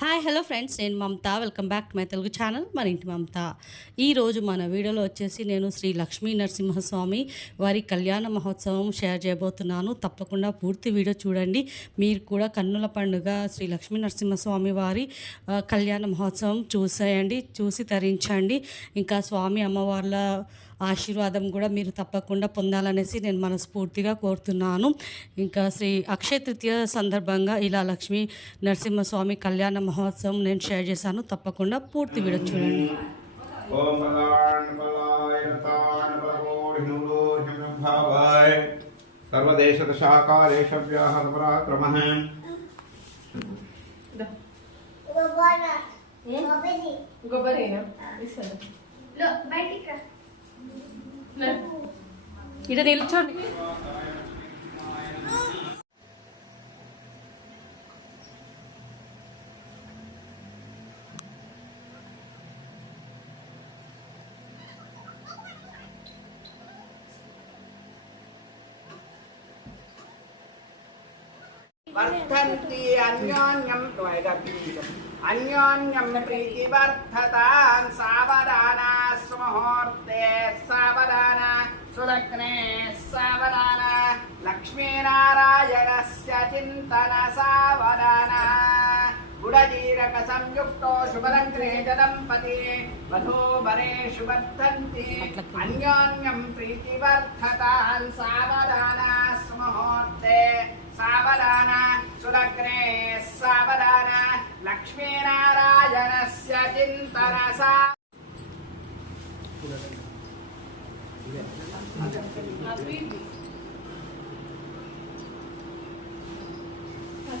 Hi hello friends నేను Mamata. Welcome back to my Telugu channel మన ఇంటి మమత. ఈరోజు మన వీడియోలో వచ్చేసి నేను శ్రీ లక్ష్మీ నరసింహస్వామి వారి కళ్యాణ మహోత్సవం షేర్ చేయబోతున్నాను. తప్పకుండా పూర్తి వీడియో చూడండి. మీరు కూడా కన్నుల పండుగ శ్రీ లక్ష్మీ నరసింహస్వామి వారి కళ్యాణ మహోత్సవం చూసేయండి చూసి తరించండి. ఇంకా స్వామి అమ్మవార్ల ఆశీర్వాదం కూడా మీరు తప్పకుండా పొందాలనేసి నేను మనస్ఫూర్తిగా కోరుతున్నాను. ఇంకా శ్రీ అక్షయ తృతీయ సందర్భంగా ఇలా లక్ష్మీ నరసింహస్వామి కళ్యాణ మహోత్సవం నేను షేర్ చేశాను. తప్పకుండా పూర్తి వీడియో చూడండి. బలగోఢినులోహిం భావాయ సర్వదేశదశాకారేష వ్యాహత పరాక్రమః గొబ్బరేనా ఇస్తాను ఇక్కడ నిల్చోండి వర్ధంతి అన్యోన్యం ప్రీతివర్ధతాన్ సావధాన సులగ్నే సావధాన లక్ష్మీనారాయణస్య చింతన సావధాన గుడజీరక సంయుక్తో శుభలగ్నే చ దంపతి వధూవరేషు వర్ధంతి అన్యోన్యం ప్రీతివర్ధతాన్ సావధాన సుముహూర్తే సావధాన సులగ్నే సావధాన లక్ష్మీనారాయణస్య చింతన సా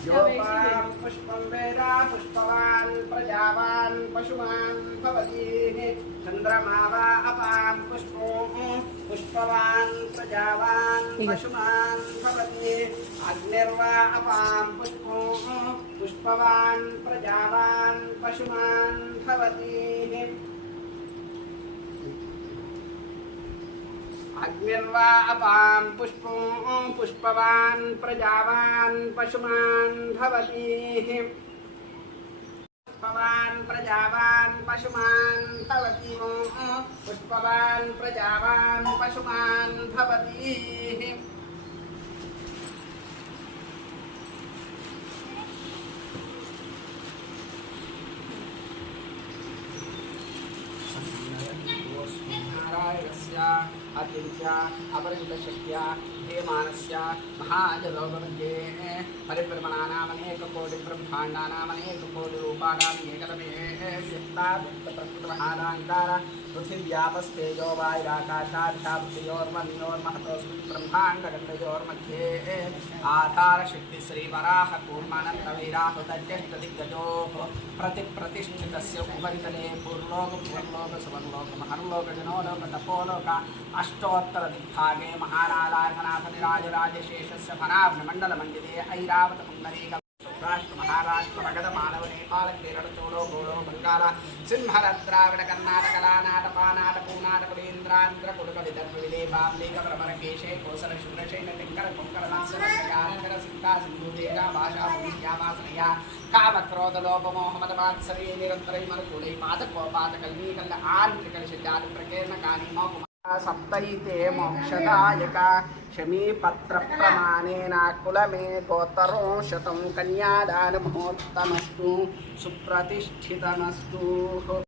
योपां वेद पुष्पवान् प्रजावान् पशुमान् भवति। वा अपां पुष्पो पुष्पवान्, प्रजावान् पुष्पो पुष्पवान्, प्रजावान् पशुमान् भवति। अग्निर्वा अपां पुष्पं पुष्पवान् प्रजावान् पशुमान् भवति पुष्पवान् प्रजावान् पशुमान् भवति पुष्पवान् प्रजावान् पशुमान् भवति नारायणस्य अद्विद्या अपरिमितशक्त्या धीमानस्य महाजलोकमध्ये परिभ्रमणानामनेककोटिब्रह्माण्डानामनेककोटिरूपाणामेककोटिरूपाणामेककोटिरूपाणान्येकलमेस्तादित्यप्रकृतमहादान्तार पृथिव्यापस्तेजो वायुराकाशाध्यापतियोर्मन्योर्महतोऽस्मिन् ब्रह्माण्डखण्डयोर्मध्ये आधारशक्तिश्रीवराहकूर्मानन्दवीराहुतज्यष्टदिग्गजोः प्रतिप्रतिष्ठितस्य उपरितले पूर्लोकपूर्लोकसवर्लोकमहर्लोकजनोलोकतपोलोक पूर्लोक सुवर्लोक महर्लोक जनोलोक तपोलोक अष्टोत्तरदिग्भागे महारालायनाथनिराजराजशेषस्य फनाभ्रमण्डलमण्डिते ऐरावत पुण्डरीक राष्ट्र महाराष्ट्र मगध मानव नेपाल केरल चोलो गोलो సప్తైతే మోక్షదాయక శమీపత్ర ప్రమాణేన కులమే గోతరం శతం సుప్రతిష్ఠితమస్తు.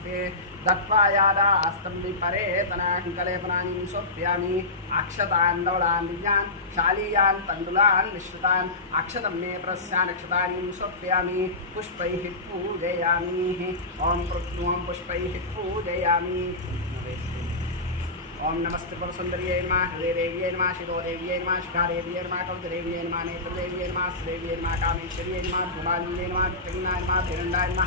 स्वे दत्वायादा अस्तम्भि परे तनाकलेपनानि सोप्यामि अक्षतान् लवलान् विज्ञान्, शालीयान्, तण्डुलान् मिश्रितान्। अक्षतं मे प्रस्यान् अक्षतानि सोप्यामि पुष्पैः पूजयामि। ॐ पृथ्वं पुष्पैः पूजयामि। ओम नमस्ते पर सुंदरिये नमा हृदय देविये नमा शिरो देविये नमा शिखा देविये नमा कवच देविये नमा नेत्र देविये नमा श्रेविये नमा, कामेश्वरिये नमा धुलालिये नमा त्रिगुणा नमा धिरंडा नमा।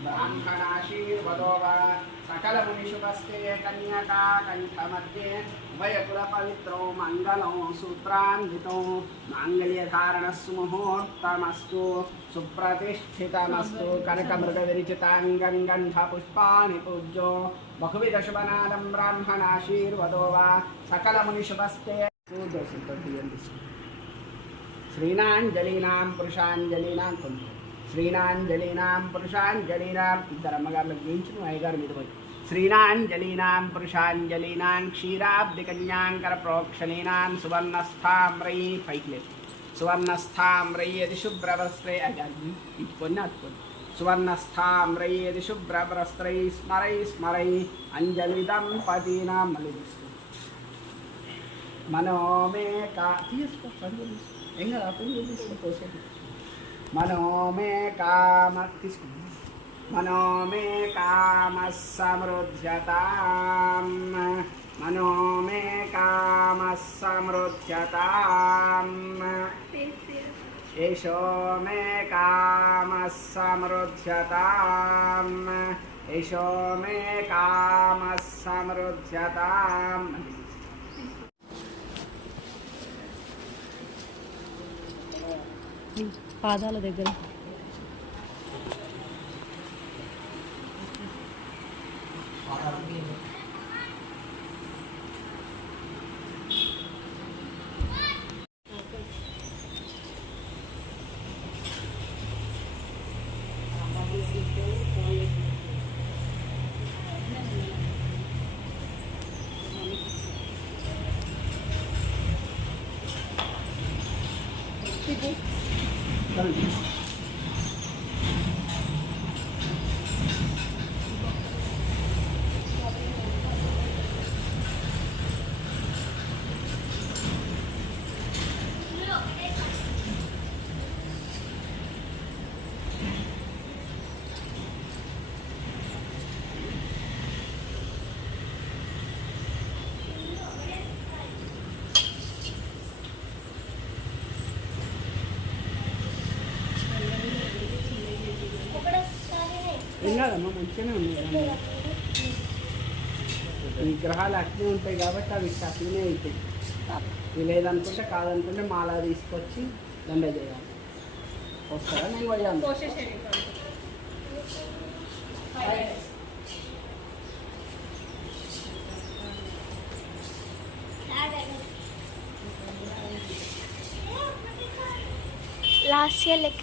బ్రాహ్మణాశీర్వదో వా సకల మునిషుభస్తే కన్యకా కంఠమధ్యే ఉభయకుల పవిత్రౌ మంగళం సూత్రాన్వితౌ మాంగళ్యధారణ సుముహూర్తమస్తు సుప్రతిష్ఠితమస్తు కనకమృగ విరిచితాంగం గంధ పుష్పాని పూజ్యో బహువిధ శుభనాదం బ్రాహ్మణాశీర్వదో వా సకల మునిషుభస్తే శ్రీనాంజలీనాం పురుషాంజలీనాం కొంచెం శ్రీనాంజలీనాం పురుషాంజలీనాం. ఇద్దరు అమ్మగారులకు జయించు అయ్యగారు మీద పోయి. శ్రీనాంజలీనాం పురుషాంజలీనాం క్షీరాబ్దికన్యాంకర ప్రోక్షణీనాం సువర్ణస్థామ్రై పైకి లేదు సువర్ణస్థామ్రై యది శుభ్రవస్త్రై. అది ఇటుకొని అట్టుకొని సువర్ణస్థామ్రై యది శుభ్రవస్త్రై స్మరై స్మరై అంజలిదం పదీనాం మళ్ళీ తీసుకో. మనోమే కా తీసుకో చదువు తీసుకో. ఏం కదా అప్పుడు తీసుకో मनो मे काम मनो मे कामसमृध्यतां मनो मे कामसमृध्यतां एषो मे काम कामसमृध्यतां एषो मे कामसमृध्यताम्। Mm-hmm. కామ సమృద్ధ్యతాం పాదాల దగ్గర Thank you. కాదమ్మా మంచిగానే ఉంది ఈ గ్రహాలు అట్లే ఉంటాయి కాబట్టి అవి అట్లనే అవుతాయి వీలేదనుకుంటే కాదనుకుంటే మాలా తీసుకొచ్చి దండ చేయాలి. వస్తారా? నేను పోయాను లాస్ట్ ఇయర్ లెక్క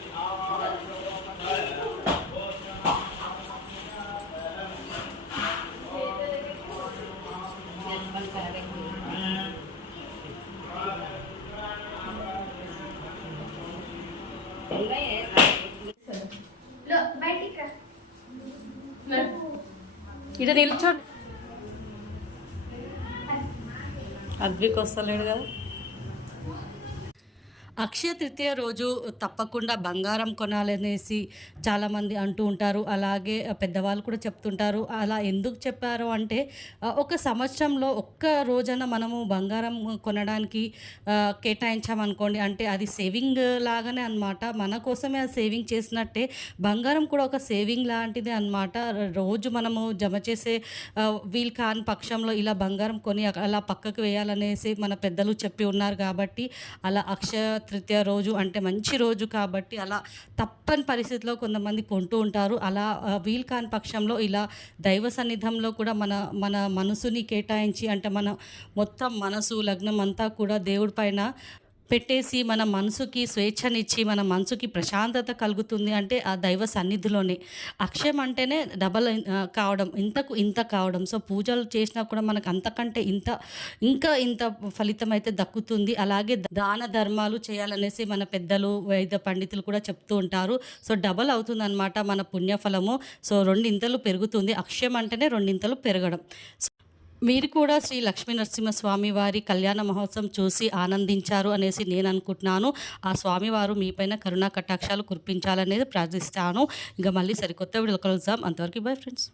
ఇటు నిల్చోండి. అగ్రికి వస్తలేడు కదా. అక్షయ తృతీయ రోజు తప్పకుండా బంగారం కొనాలనేసి చాలామంది అంటూ ఉంటారు. అలాగే పెద్దవాళ్ళు కూడా చెప్తుంటారు. అలా ఎందుకు చెప్పారు అంటే ఒక సంవత్సరంలో ఒక్క రోజన మనము బంగారం కొనడానికి కేటాయించామనుకోండి అంటే అది సేవింగ్ లాగానే అనమాట మన కోసమే అది సేవింగ్ చేసినట్టే బంగారం కూడా ఒక సేవింగ్ లాంటిదే అనమాట రోజు మనము జమ చేసే ఆ, వీలు కాని పక్షంలో ఇలా బంగారం కొని అలా పక్కకు వేయాలనేసి మన పెద్దలు చెప్పి ఉన్నారు కాబట్టి అలా అక్షయ తృతీయ రోజు అంటే మంచి రోజు కాబట్టి అలా తప్పని పరిస్థితిలో కొంతమంది కొంటూ ఉంటారు. అలా ఆ, వీలు కాని పక్షంలో ఇలా దైవ సన్నిధంలో కూడా మన మన మనసుని కేటాయించి అంటే మన మొత్తం మనసు లగ్నం అంతా కూడా దేవుడి పైన పెట్టేసి మన మనసుకి స్వేచ్ఛనిచ్చి మన మనసుకి ప్రశాంతత కలుగుతుంది అంటే ఆ దైవ సన్నిధిలోనే. అక్షయం అంటేనే డబల్ కావడం ఇంతకు ఇంత కావడం. సో పూజలు చేసినా కూడా మనకు అంతకంటే ఇంత ఇంకా ఇంత ఫలితం అయితే దక్కుతుంది. అలాగే దాన ధర్మాలు చేయాలనేసి మన పెద్దలు వైద్య పండితులు కూడా చెప్తూ ఉంటారు. సో డబల్ అవుతుంది అనమాట మన పుణ్యఫలము. సో రెండింతలు పెరుగుతుంది. అక్షయం అంటేనే రెండింతలు పెరగడం. మీరు కూడా శ్రీ లక్ష్మీ నరసింహస్వామి వారి కళ్యాణ మహోత్సవం చూసి ఆనందించారు అనేసి నేను అనుకుంటున్నాను. ఆ స్వామివారు మీపైన కరుణా కటాక్షాలు కురిపించాలనేది ప్రార్థిస్తాను. ఇంకా మళ్ళీ సరికొత్త వీడియో కలుద్దాం. అంతవరకు బై ఫ్రెండ్స్